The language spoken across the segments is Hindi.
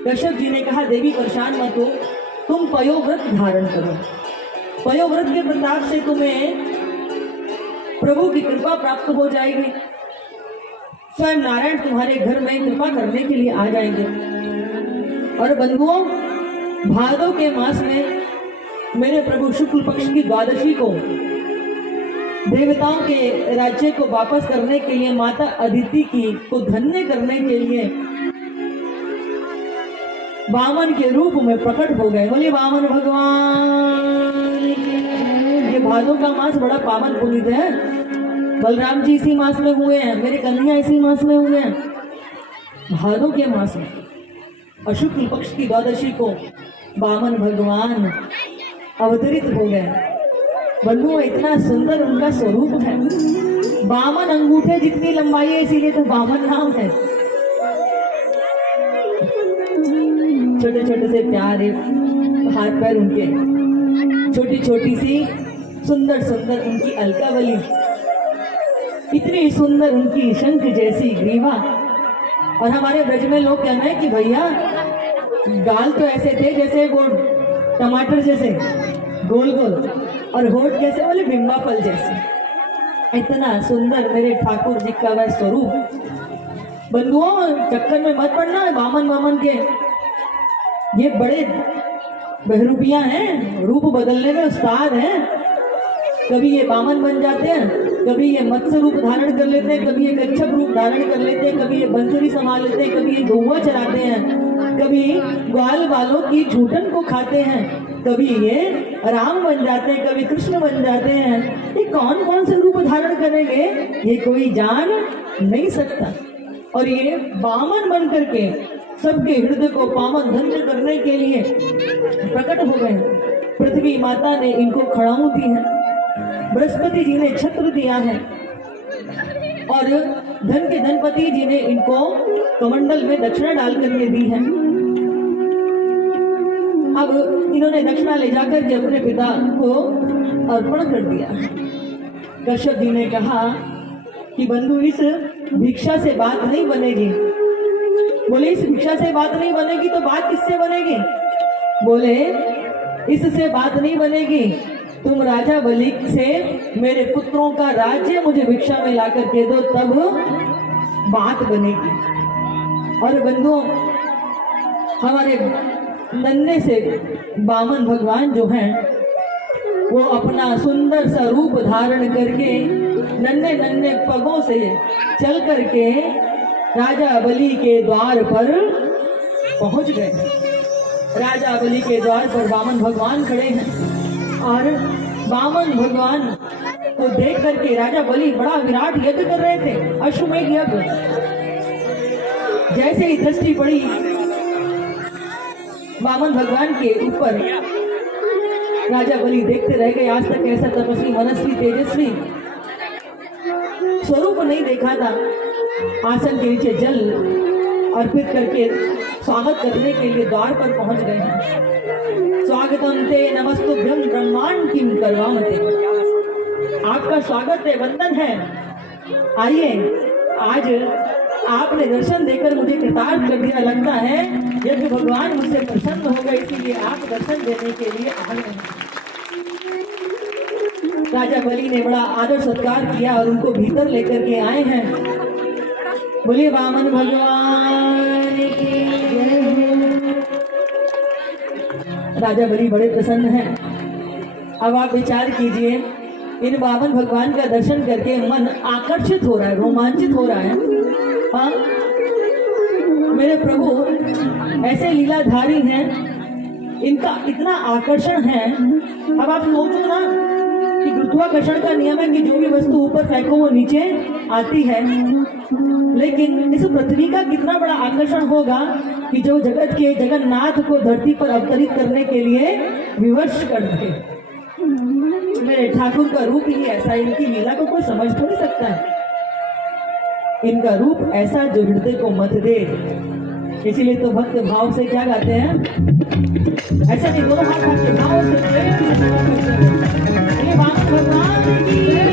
कश्यप जी ने कहा देवी परेशान मत हो, तुम पयोव्रत धारण करो। पयोव्रत के प्रताप से तुम्हें प्रभु की कृपा प्राप्त हो जाएगी। स्वयं नारायण तुम्हारे घर में कृपा करने के लिए आ जाएंगे। और बंधुओं, भादव के मास में मेरे प्रभु शुक्ल पक्ष की द्वादशी को देवताओं के राज्य को वापस करने के लिए माता अदिति की को धन्य करने के लिए वामन के रूप में प्रकट हो गए। बोलिए वामन भगवान। ये भादव का मास बड़ा पावन पुनीत है। बलराम जी इसी मास में हुए हैं, मेरे कन्हैया इसी मास में हुए हैं, भादव के मास में। और शुक्ल पक्ष की द्वादशी को वामन भगवान अवतरित हो गए। बंधुओं, इतना सुंदर उनका स्वरूप है। वामन अंगूठे जितनी लंबाई है, इसीलिए तो वामन नाम है। छोटे छोटे से प्यारे हाथ पैर उनके, छोटी छोटी सी सुंदर सुंदर उनकी अलकावली, इतनी सुंदर उनकी शंख जैसी ग्रीवा। और हमारे ब्रज में लोग कहना है कि भैया गाल तो ऐसे थे जैसे वो टमाटर जैसे गोल गोल, और होठ कैसे, बोले बिम्बा फल जैसे। इतना सुंदर मेरे ठाकुर जी का वह स्वरूप। बंधुओं, चक्कर में मत पड़ना वामन वामन के, ये बड़े बहरूपियां हैं, रूप बदलने में उस्ताद हैं। कभी ये वामन बन जाते हैं, कभी ये मत्स्य रूप धारण कर लेते हैं, कभी ये कच्छप रूप धारण कर लेते हैं, कभी ये बंसुरी संभाल लेते हैं, कभी ये गौवा चराते हैं, कभी ग्वाल वालों की झूठन को खाते हैं, कभी ये राम बन जाते हैं, कभी कृष्ण बन जाते हैं। ये कौन कौन से रूप धारण करेंगे ये कोई जान नहीं सकता। और ये वामन बन करके सबके हृदय को पावन धन्य करने के लिए प्रकट हो गए। पृथ्वी माता ने इनको खड़ाऊ दी है, बृहस्पति जी ने छत्र दिया है, और धन के धनपति जी ने इनको कमंडल में दक्षिणा डाल करके दी है। अब इन्होंने दक्षिणा ले जाकर के अपने पिता को अर्पण कर दिया। कश्यप जी ने कहा कि बंधु, इस भिक्षा से बात नहीं बनेगी। बोले इस भिक्षा से बात नहीं बनेगी तो बात किससे बनेगी? बोले इससे बात नहीं बनेगी, तुम राजा बलि से मेरे पुत्रों का राज्य मुझे भिक्षा में ला करके दो, तब बात बनेगी। और बंधुओं, हमारे नन्हे से वामन भगवान जो हैं वो अपना सुंदर सा रूप धारण करके नन्हे नन्हे पगों से चल करके राजा बलि के द्वार पर पहुंच गए। राजा बलि के द्वार पर वामन भगवान खड़े हैं, और वामन भगवान को देख करके राजा बलि बड़ा विराट यज्ञ कर रहे थे, अश्वमेध यज्ञ। जैसे ही दृष्टि पड़ी वामन भगवान के ऊपर, राजा बलि देखते रह गए। आज तक ऐसा तपस्वी, मनस्वी, तेजस्वी स्वरूप नहीं देखा था। आसन के नीचे जल अर्पित करके स्वागत करने के लिए द्वार पर पहुंच गए हैं। स्वागतम ते नमस्तुभ्यं ब्रह्मांड किम करवामते। आपका स्वागत है, वंदन है। आइए, आज आपने दर्शन देकर मुझे कृतार्थ कर दिया। लगता है यज्ञ भगवान मुझसे प्रसन्न हो गए, इसीलिए आप दर्शन देने के लिए आ गए। राजा बलि ने बड़ा आदर सत्कार किया और उनको भीतर लेकर के आए हैं। बोलिए वामन भगवान की जय। राजा बलि बड़े प्रसन्न हैं। अब आप विचार कीजिए, इन वामन भगवान का दर्शन करके मन आकर्षित हो रहा है, रोमांचित हो रहा है। हाँ, मेरे प्रभु ऐसे लीलाधारी हैं, इनका इतना आकर्षण है। अब आप सोचो ना कि गुरुत्वाकर्षण का नियम है कि जो भी वस्तु ऊपर फेंको वो नीचे आती है, लेकिन इस पृथ्वी का कितना बड़ा आकर्षण होगा कि जो जगत के जगन्नाथ को धरती पर अवतरित करने के लिए विवश कर दे। मेरे ठाकुर का रूप ही ऐसा, इनकी लीला को कोई समझ तो नहीं सकता है। इनका रूप ऐसा जो हृदय को मत दे। इसीलिए तो भक्त भाव से क्या गाते हैं, ऐसा नहीं, दोनों हाथ के भाव से ये बात भगवान की जय।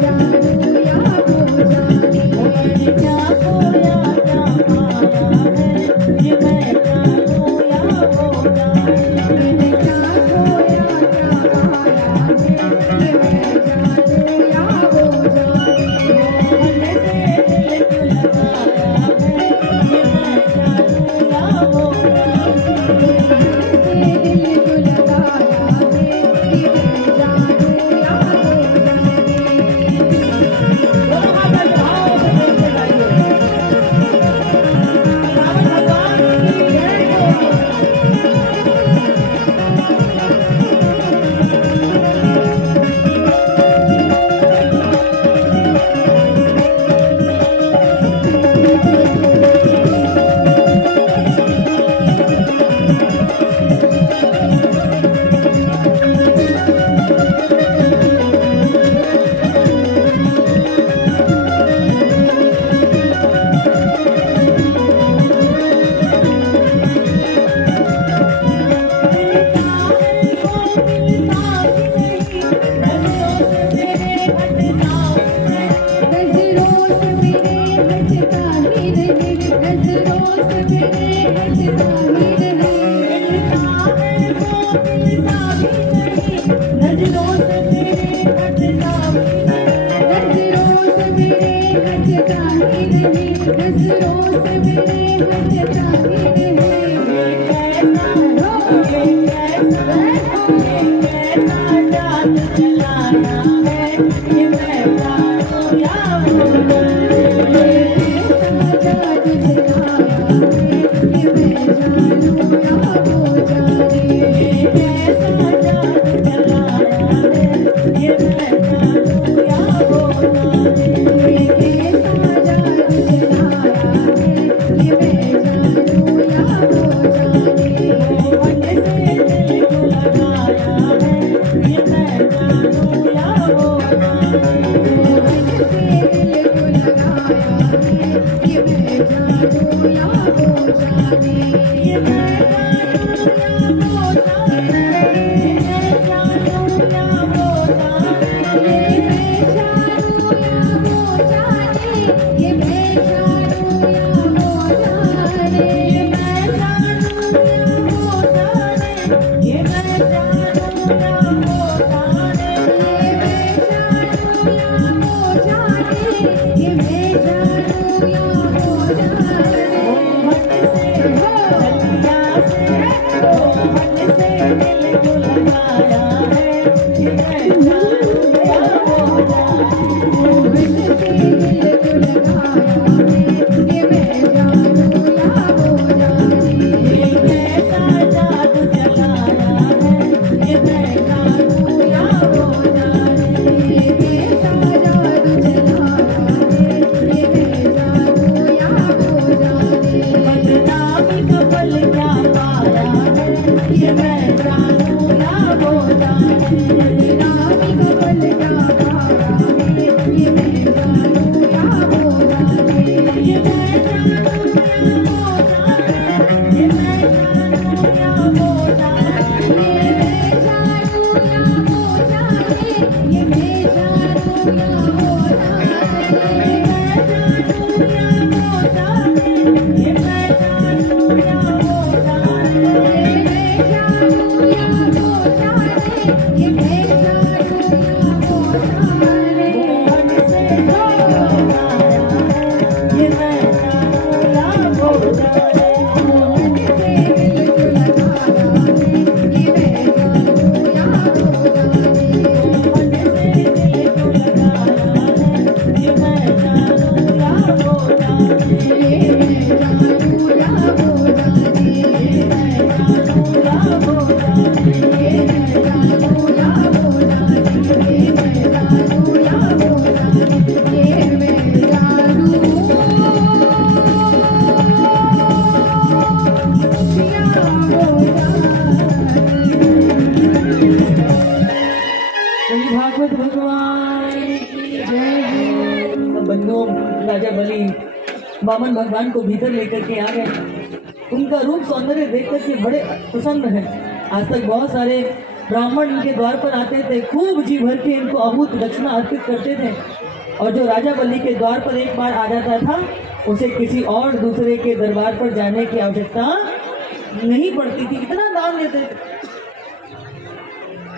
जानो भागवत भगवान की जय। बंधुओं, राजा बलि वामन भगवान को भीतर लेकर के आ गए। उनका रूप सौंदर्य देख करके बड़े प्रसन्न है। आज तक बहुत सारे ब्राह्मण इनके द्वार पर आते थे, खूब जी भर के इनको अभूत दक्षिणा अर्पित करते थे, और जो राजा बलि के द्वार पर एक बार आ जाता था उसे किसी और दूसरे के दरबार पर जाने की आवश्यकता नहीं पड़ती थी, इतना दान देते थे।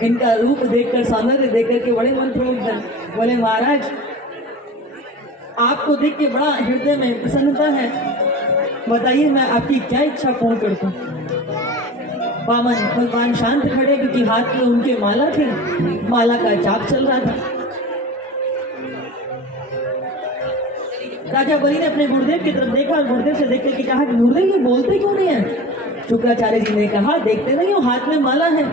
इनका रूप देखकर, सौंदर्य देखकर के बड़े मन प्रमुख थे। बोले महाराज, आपको देख के बड़ा हृदय में प्रसन्नता है, बताइए मैं आपकी क्या इच्छा पूर्ण कर दूं। वामन भगवान शांत खड़े, क्योंकि हाथ में उनके माला थी, माला का जाप चल रहा था। राजा बलि ने अपने गुरुदेव की तरफ देखा और गुरुदेव से देख के कहा कि गुरुदेव ये बोलते क्यों नहीं है। शुक्राचार्य जी ने कहा, देखते नहीं हो हाथ में माला है।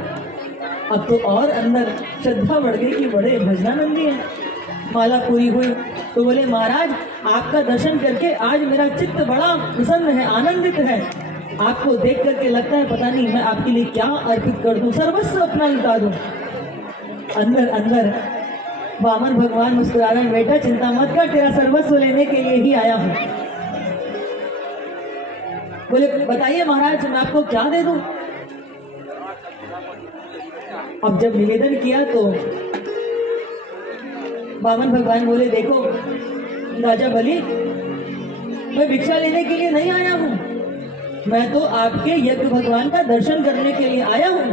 अब तो और अंदर श्रद्धा बढ़ गई कि बड़े भजनानंदी है। माला पूरी हुई तो बोले महाराज, आपका दर्शन करके आज मेरा चित्त बड़ा प्रसन्न है, आनंदित है। आपको देख करके लगता है पता नहीं मैं आपके लिए क्या अर्पित कर दूं, सर्वस्व अपना लुटा दूं। अंदर अंदर वामन भगवान मुस्कुरा रहे, बेटा चिंता मत कर, तेरा सर्वस्व लेने के लिए ही आया हूं। बोले बताइए महाराज, मैं आपको क्या दे दूं। अब जब निवेदन किया तो वामन भगवान बोले, देखो राजा बलि, मैं भिक्षा लेने के लिए नहीं आया हूं, मैं तो आपके यज्ञ भगवान का दर्शन करने के लिए आया हूं।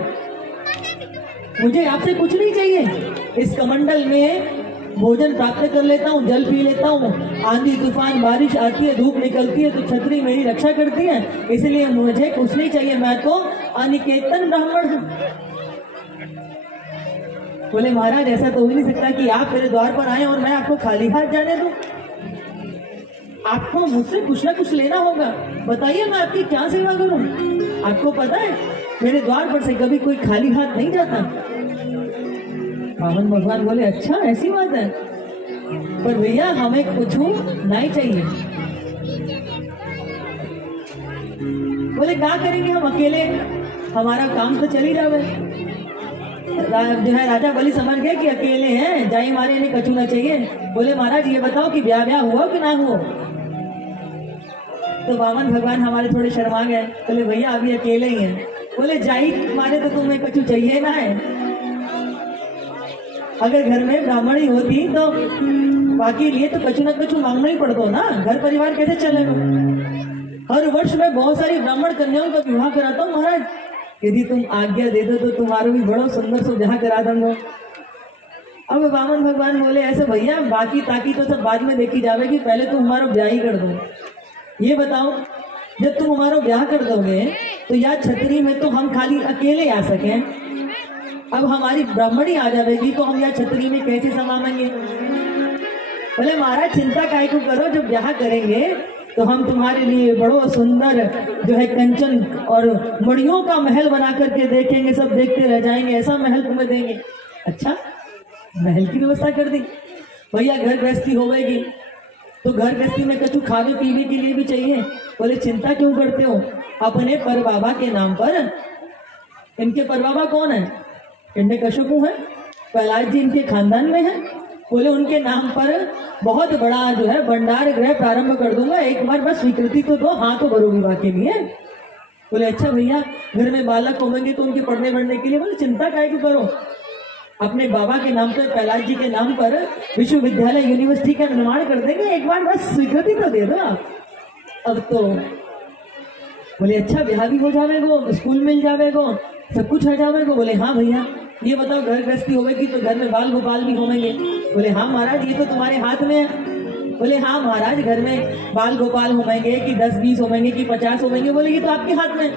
मुझे आपसे कुछ नहीं चाहिए। इस कमंडल में भोजन प्राप्त कर लेता हूँ, जल पी लेता हूँ, आंधी तूफान बारिश आती है, धूप निकलती है तो छतरी मेरी रक्षा करती है, इसलिए मुझे कुछ नहीं चाहिए, मैं तो अनिकेतन ब्राह्मण हूँ। बोले महाराज ऐसा तो हो नहीं सकता कि आप मेरे द्वार पर आए और मैं आपको खाली हाथ जाने दूं। आपको मुझसे कुछ ना कुछ लेना होगा, बताइए मैं आपकी क्या सेवा करूं। आपको पता है मेरे द्वार पर से कभी कोई खाली हाथ नहीं जाता। पावन भगवान बोले अच्छा ऐसी बात है, पर भैया हमें कुछ नहीं चाहिए। बोले क्या करेंगे हम अकेले, हमारा काम तो चल ही जावे। जो है राजा बलि समझ गए कि अकेले हैं, जाई मारे इन्हें कछु ना चाहिए। बोले महाराज ये बताओ कि ब्याह हुआ कि ना हुआ। तो वामन भगवान हमारे थोड़े शर्मा गए, बोले भैया अभी अकेले ही हैं। बोले जाई मारे तो तुम्हें कछु चाहिए ना है, अगर घर में ब्राह्मणी होती तो बाकी लिए तो कछु ना कछु मांगना ही पड़ता ना, घर परिवार कैसे चलेगा। हर वर्ष मैं बहुत सारी ब्राह्मण कन्याओं का विवाह कराता हूँ महाराज, यदि तुम आज्ञा दे दो तो तुम्हारा भी बड़ा सुंदर से ब्याह करा दूंगा। अब वामन भगवान बोले ऐसे भैया बाकी ताकी तो सब बाद में देखी जाएगी, पहले तुम हमारा ब्याह ही कर दो। ये बताओ जब तुम हमारा ब्याह कर दोगे तो या छतरी में तो हम खाली अकेले आ सके, अब हमारी ब्राह्मणी आ जाएगी तो हम या छतरी में कैसे समाएंगे। बोले महाराज चिंता काहे को करो, जब ब्याह करेंगे तो हम तुम्हारे लिए बड़ो सुंदर जो है कंचन और मड़ियों का महल बना करके देखेंगे, सब देखते रह जाएंगे, ऐसा महल तुम्हें देंगे। अच्छा महल की व्यवस्था कर दी भैया, घर गृहस्थी होगी तो घर गृहस्थी में कछु खावे पीने के लिए भी चाहिए। बोले चिंता क्यों करते हो, अपने पर बाबा के नाम पर, इनके पर बाबा कौन है, हिरण्यकशिपु है, प्रहलाद जी इनके खानदान में है। बोले उनके नाम पर बहुत बड़ा जो है भंडार गृह प्रारंभ कर दूंगा, एक बार बस स्वीकृति तो दो, हाँ तो भरो विवाह के लिए। बोले अच्छा भैया घर में बालक होंगे तो उनके पढ़ने बढ़ने के लिए। बोले चिंता काहे की करो, अपने बाबा के नाम पर प्रहलाद जी के नाम पर विश्वविद्यालय यूनिवर्सिटी का निर्माण कर देंगे, एक बार बस स्वीकृति तो दे दो आप। अब तो बोले अच्छा ब्याह भी हो जाएगो, स्कूल मिल जाएगो, सब कुछ हो जाएगो। बोले हाँ भैया ये बताओ घर गृहस्थी होगी तो घर में बाल गोपाल भी होंगे। बोले हाँ महाराज ये तो तुम्हारे हाथ में है। बोले हाँ महाराज घर में बाल गोपाल होंगे कि 10-20 होंगे कि 50 होंगे। बोले ये तो आपके हाथ में।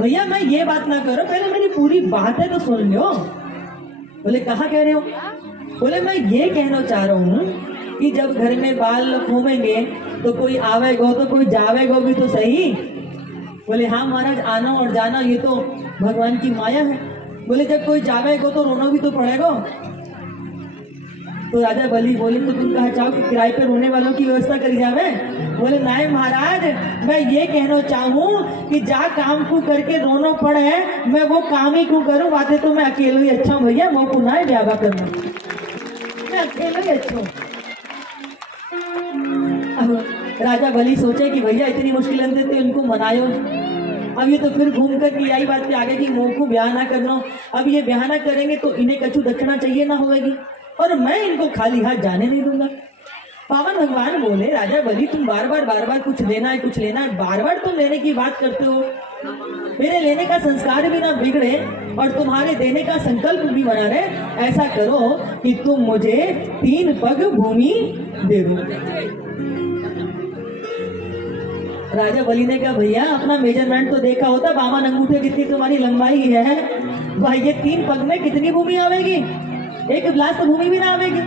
भैया मैं ये बात ना करो, पहले मेरी पूरी बात है तो सुन लो। बोले कहाँ कह रहे हो। बोले मैं ये कहना चाह रहा हूँ कि जब घर में बाल होंगे तो कोई आवेगो तो कोई जावेगो भी तो सही। बोले हाँ महाराज आना और जाना ये तो भगवान की माया है। बोले जब कोई जावेगो तो रोना भी तो पड़ेगा। तो राजा बलि बोले तो तुम कहा चाहो कि किराए पे रोने वालों की व्यवस्था करी जावे। बोले नहीं महाराज मैं ये कहना चाहूँ कि जा काम को करके रोना पड़े, मैं वो काम ही क्यों करूँ, बातें तो मैं अकेले ही अच्छा हूँ भैया, मैं पुनः ब्याह करना, मैं अकेले ही अच्छा हूँ। राजा बलि सोचे कि भैया इतनी मुश्किलें देते इनको मनायो। अब ये तो फिर घूम कर के यही बात पे आगे कि मोह को ब्याह ना करना, अब ये ब्याह ना करेंगे तो इन्हें कछु दक्षिणा चाहिए ना होगी और मैं इनको खाली हाथ जाने नहीं दूंगा। पावन भगवान बोले राजा बलि तुम बार बार कुछ लेना है कुछ लेना है, बार बार तुम लेने की बात करते हो, मेरे लेने का संस्कार भी ना बिगड़े और तुम्हारे देने का संकल्प भी बना रहे। ऐसा करो कि तुम मुझे 3 पग भूमि दे दो। राजा बलि ने कहा भैया अपना मेजरमेंट तो देखा होता, बामन अंगूठे कितनी तुम्हारी लंबाई है भाई, ये 3 पग में कितनी भूमि आवेगी, एक गिलास तो भूमि भी ना आवेगी।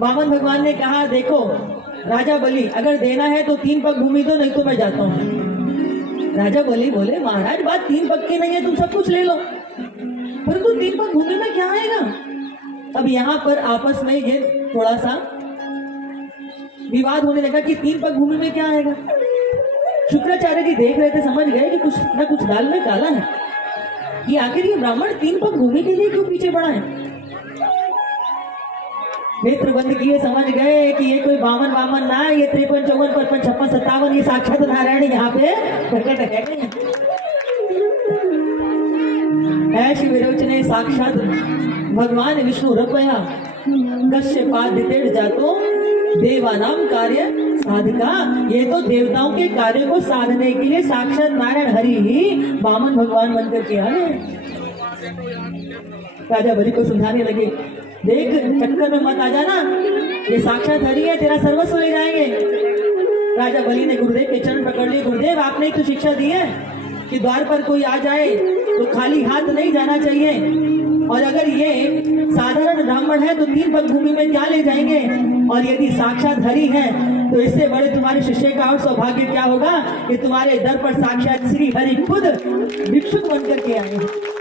बामन भगवान ने कहा देखो राजा बलि अगर देना है तो 3 पग भूमि दो, नहीं तो मैं जाता हूँ। राजा बलि बोले महाराज बात 3 पग की नहीं है, तुम सब कुछ ले लो, परंतु 3 पग भूमि में क्या आएगा। अब यहाँ पर आपस में ये थोड़ा सा विवाद होने लगा कि 3 पग भूमि में क्या आएगा। शुक्राचार्य जी देख रहे थे, समझ गए कि कुछ ना कुछ दाल में काला है, कि आखिर ये ब्राह्मण 3 पग भूमि के लिए क्यों पीछे पड़ा है। नेत्र बंद किए, समझ गए कि ये कोई बामन ना, ये 53, 54, 55, 56, 57 ये साक्षात नारायण यहाँ पे प्रकट है। ऐश विरोचने साक्षात भगवान विष्णु रपया कश्यपादितेड़ जातो देवानाम कार्य साधिका। ये तो देवताओं के कार्य को साधने के लिए साक्षात नारायण हरि ही वामन भगवान बनकर के आए। राजा बलि को समझाने लगे देख चक्कर में मत आ जाना, ये साक्षात हरि है, तेरा सर्वस्व ले जाएंगे। राजा बलि ने गुरुदेव के चरण पकड़ लिए। गुरुदेव आपने ही तो शिक्षा दी है कि द्वार पर कोई आ जाए तो खाली हाथ नहीं जाना चाहिए, और अगर ये साधारण ब्राह्मण है तो 3 पग भूमि में क्या ले जाएंगे, और यदि साक्षात हरि है तो इससे बड़े तुम्हारे शिष्य का और सौभाग्य क्या होगा कि तुम्हारे दर पर साक्षात श्री हरि खुद भिक्षुक बनकर के आए हैं।